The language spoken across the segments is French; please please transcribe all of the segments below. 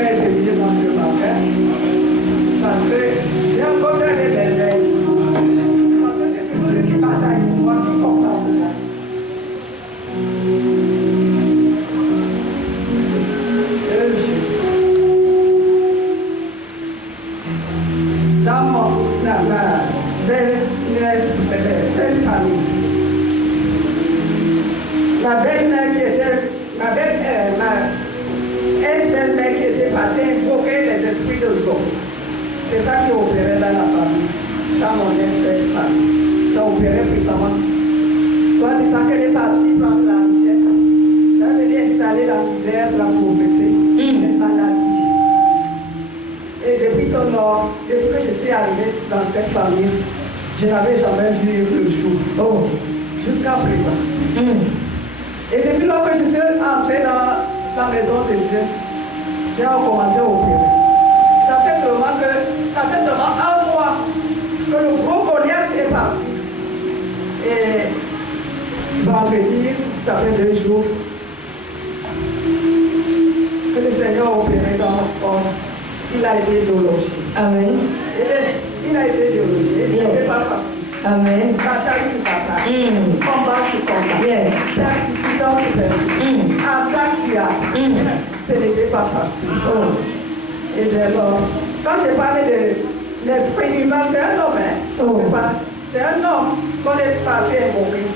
très élevé dans ce matin. Parce que j'ai rencontré des belles. Parce que c'est toujours ce qui bataille pour moi, qui comprend pour moi. Dans ma belle famille, ma belle-mère qui était, ma ex-belle-mère qui était partie invoquer les esprits de Dieu. C'est ça qui opérait dans la famille, dans mon ex-belle-famille. Ça opérait puissamment. Soit disant qu'elle est partie prendre la richesse, ça veut dire installer la misère, la pauvreté, les maladies. Et depuis son mort, depuis que je suis arrivée dans cette famille, je n'avais jamais vu le jour. Oh, jusqu'à présent. Et depuis lors que je suis entrée dans la maison de Dieu, j'ai commencé à opérer. Ça fait seulement un mois que le gros Goliath est parti. Et vendredi, ça fait 2 jours que le Seigneur a opéré dans mon corps. Il a été délogé. Amen. Il a été délogé. C'était pas facile. Amen. Bataille sur bataille. Combat sur combat. Yes. Persécution sur persécution. Attaque sur attaque. Ce n'était pas facile. Oh. Et dès lors, quand je parlais de l'esprit humain, c'est un homme. Hein? Oh. C'est un homme qu'on est passé invoquer.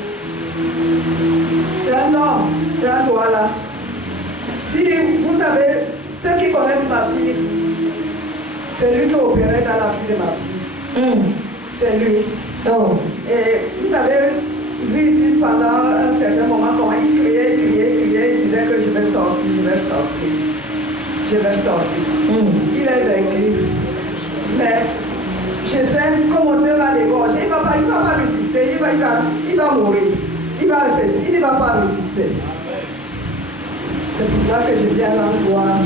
C'est un homme. C'est un doigt là. Si vous savez, ceux qui connaissent ma fille, c'est lui qui opérait dans la vie de ma fille. C'est lui. Oh. Et vous savez, vu ici pendant un certain moment, comment il criait, il disait que je vais sortir. Il est vaincu. Mais je sais comment Dieu va l'égorger. Il ne va pas résister. Il va mourir. Il va résister. Il ne va pas résister. C'est pour cela que je viens rendre gloire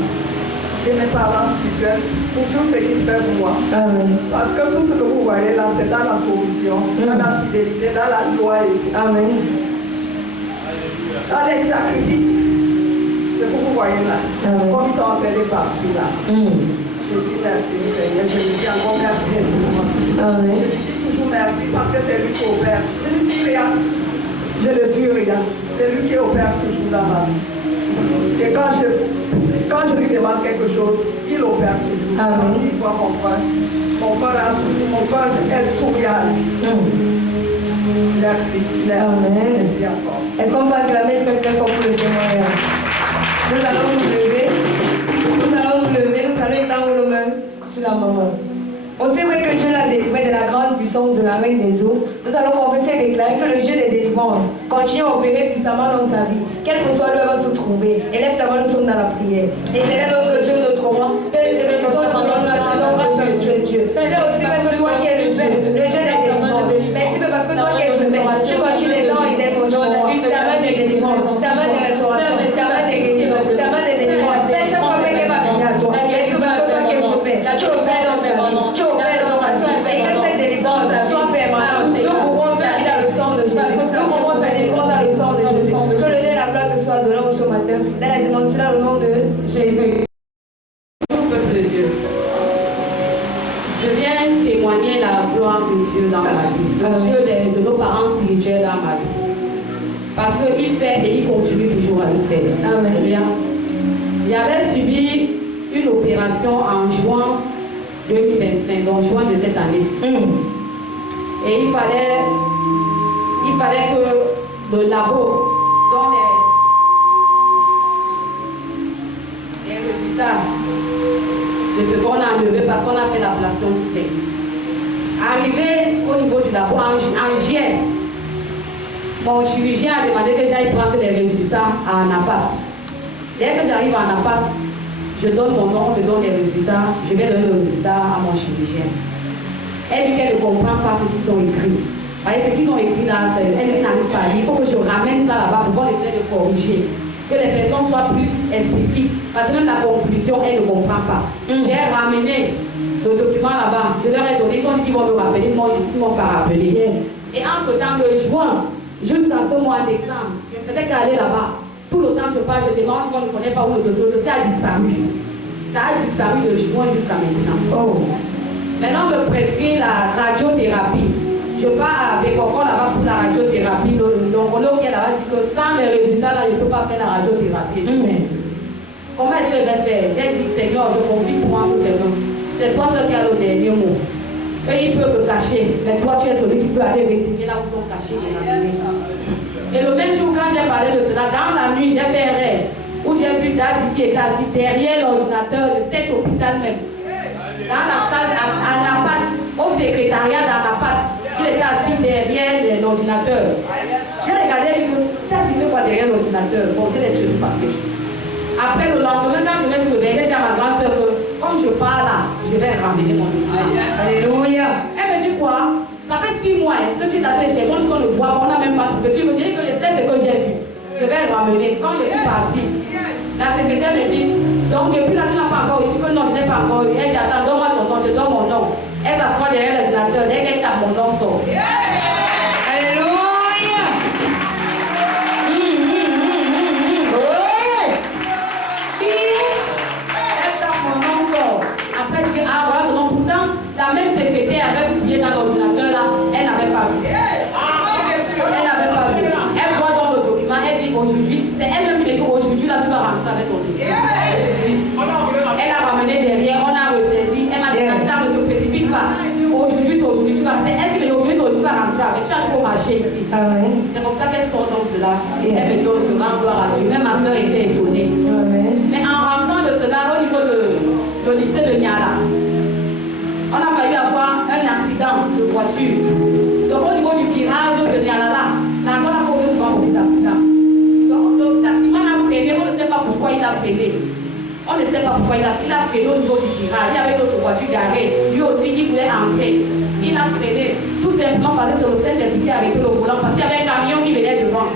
de mes parents spirituels pour tout ce qu'ils font pour moi. Amen. Parce que tout ce que vous voyez là, c'est dans la soumission, dans la fidélité, dans la loyauté. Amen. Dans les sacrifices, ce que vous voyez là, comme ils sont en train de partir là. Je dis merci Seigneur, je lui dis encore merci infiniment. Amen. Je lui dis toujours merci parce que c'est lui qui opère. Je ne suis rien. C'est lui qui opère toujours dans ma vie. Et quand je lui demande quelque chose, il opère toujours. Amen. Il voit mon cœur. Mon cœur est souriant. Merci. Amen. Merci encore. Est-ce qu'on peut acclamer ce que pour le témoignage? Nous allons nous lever. Nous allons étendre nos mains sur la maman. On sait que Dieu l'a délivré de la grande puissance de la reine des eaux. Nous allons confesser et déclarer que le Dieu des délivrances continue à opérer puissamment dans sa vie, quelle que soit l'heure où se trouver. Élève ta voix, nous sommes dans la prière. Et c'est notre Dieu, notre roi. Que les bénédictions pendant notre Dieu. Fais aussi que toi qui es le Dieu des délivrances. Merci parce que toi qui es le Dieu, tu continues dans les émotions. Ta main de délivrance, ta main de restauration, ta main de guérison, ta main de délivrance. Mais chaque fois qu'elle va venir à toi, merci parce que toi qui es chauffé, tu opères dans sa vie. Et que cette délivrance soit permanente. Nous pouvons salir dans le sang de Jésus. Nous pouvons salir dans le sang de Jésus. Que le Dieu de la gloire te soit donné ce matin. Dans la dimension, dans le nom de Jésus. Peuple de Dieu. Je viens témoigner la gloire de Dieu dans ma vie. Le Dieu de nos parents spirituels dans ma vie. Parce qu'il fait et il continue toujours à le faire. Amen. J'avais subi une opération en juin 2025, donc juin de cette année. Et il fallait que le labo donne les résultats de ce qu'on a enlevé parce qu'on a fait l'ablation du sein. Arrivé au niveau du labo en juin, mon chirurgien a demandé que j'aille prendre les résultats à Anapat. Dès que j'arrive à Anapat, je donne mon nom, je donne les résultats, je vais donner les résultats à mon chirurgien. Elle dit qu'elle ne comprend pas ce qu'ils ont écrit. Parce que ce qu'ils ont écrit là, elle n'arrive pas à lire. Il faut que je ramène ça là-bas pour qu'on essaie de corriger. Que les personnes soient plus explicites. Parce que même la conclusion, elle ne comprend pas. J'ai ramené le document là-bas. Je leur ai donné, ils ont dit qu'ils vont me rappeler. Moi, ils ne m'ont pas rappelé. Yes. Et entre-temps, le juin, jusqu'à ce mois de décembre, je faisais qu'aller là-bas. Tout le temps, je parle, je demande qu'on ne connaît pas où le dossier a disparu. Ça a disparu de juin jusqu'à maintenant. Oh. Maintenant, on me prescrit la radiothérapie. Je pars avec encore là-bas pour la radiothérapie. Donc, on est là-bas dit que sans les résultats, là, je ne peux pas faire la radiothérapie. Comment est-ce que je vais faire? J'ai dit, Seigneur, je confie pour moi tout les gens. C'est toi seul qui a le dernier mot. Et il peut te cacher, mais toi, tu es celui qui peut aller rectifier là où sont cachés les ramener. Et le même jour, quand j'ai parlé de cela, dans la nuit, j'ai fait un rêve où j'ai vu David qui était assis derrière l'ordinateur de cet hôpital même. Dans la salle, à Napat, au secrétariat d'Anapat, il était assis derrière l'ordinateur. J'ai regardé et dit, qu'est-ce qu'il fait quoi derrière l'ordinateur? Bon, j'ai laissé passer. Après le lendemain, quand je vais sur le berger, j'ai à ma grande soeur que, comme je pars là, je vais ramener mon livre. Alléluia. Elle me dit quoi? Ça fait 6 mois que tu t'attends chez on dit qu'on le voit, on n'a même pas trouvé. Tu me dis que je sais ce que j'ai vu. Je vais le ramener. Quand je suis partie, la secrétaire me dit, donc depuis là, tu n'as pas encore eu. Tu peux non, je n'ai pas encore eu. Elle dit, attends, donne-moi ton nom, je donne mon nom. Elle s'assoit derrière l'ordinateur, dès qu'elle tape mon nom sort. Alléluia. Après, je dis, ah voilà, donc pourtant, la même secrétaire avait publié dans l'ordinateur là, elle n'avait pas vu. Elle n'avait pas vu. Elle voit dans le document, elle dit aujourd'hui, c'est elle-même qui dit aujourd'hui là, tu vas rentrer avec ton dossier. Elle a ramené derrière, on a ressaisi, elle m'a dit, attends, ne te précipite pas. Aujourd'hui, tu vas. C'est elle qui me dit aujourd'hui, tu vas rentrer avec. Tu as trop marché ici. C'est comme ça qu'elle sort dans cela. Elle me donne ce rang, gloire à Dieu. Même ma soeur était étonnée. Mais en rentrant de cela, au niveau de lycée de Niala, on a failli avoir un accident de voiture. Donc au niveau du virage de Niala là, on a causé souvent beaucoup d'accidents. Donc le taximan a freiné, on ne sait pas pourquoi il a freiné. On ne sait pas pourquoi il a freiné au niveau du virage. Il y avait d'autres voitures garées. Lui aussi, il voulait entrer. Il a freiné. Tout simplement parce que c'est le Saint-Esprit qui a arrêté le volant parce qu'il y avait un camion qui venait devant.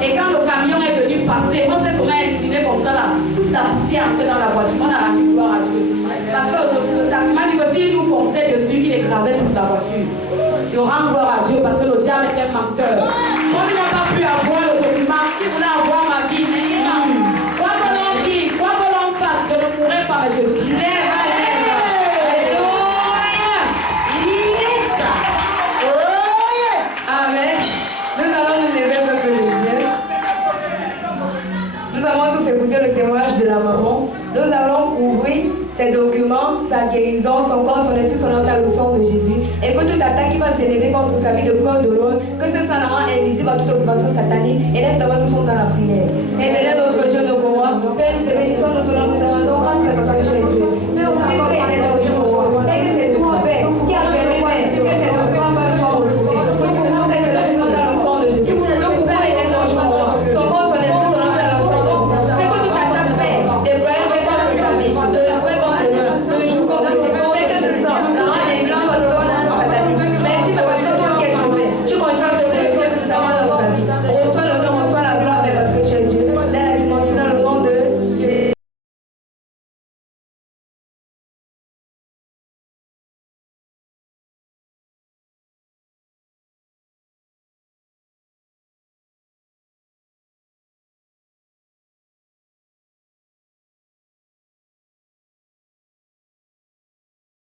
Et quand le camion est venu passer, on s'est souvent incliné comme ça là. Toute la poussière est entrée dans la voiture. On a rendu gloire à Dieu. Parce que le taximan dit que s'il nous fonçait dessus, il écrasait toute la voiture. Je rends gloire à Dieu parce que le diable est un menteur. Moi, il n'a pas pu avoir le document. Il voulait avoir ma vie, mais il m'a eu. Quoi que l'on dise, quoi que l'on fasse, je ne pourrai pas, mais je lève. Amen. Nous allons nous lever, peuple de Dieu. Nous avons tous écouté le témoignage de la maman. Nous allons couvrir ses documents, sa guérison, son corps, son esprit, son âme, le sang de Jésus. Et que toute attaque qui va s'élever contre sa vie de peur de loin, que ce soit la rend invisible à toute observation satanique. Et là, nous sommes dans la prière. Et derrière notre Dieu de pouvoir, Père, nous te bénissons, nous te rendons grâce à Jésus.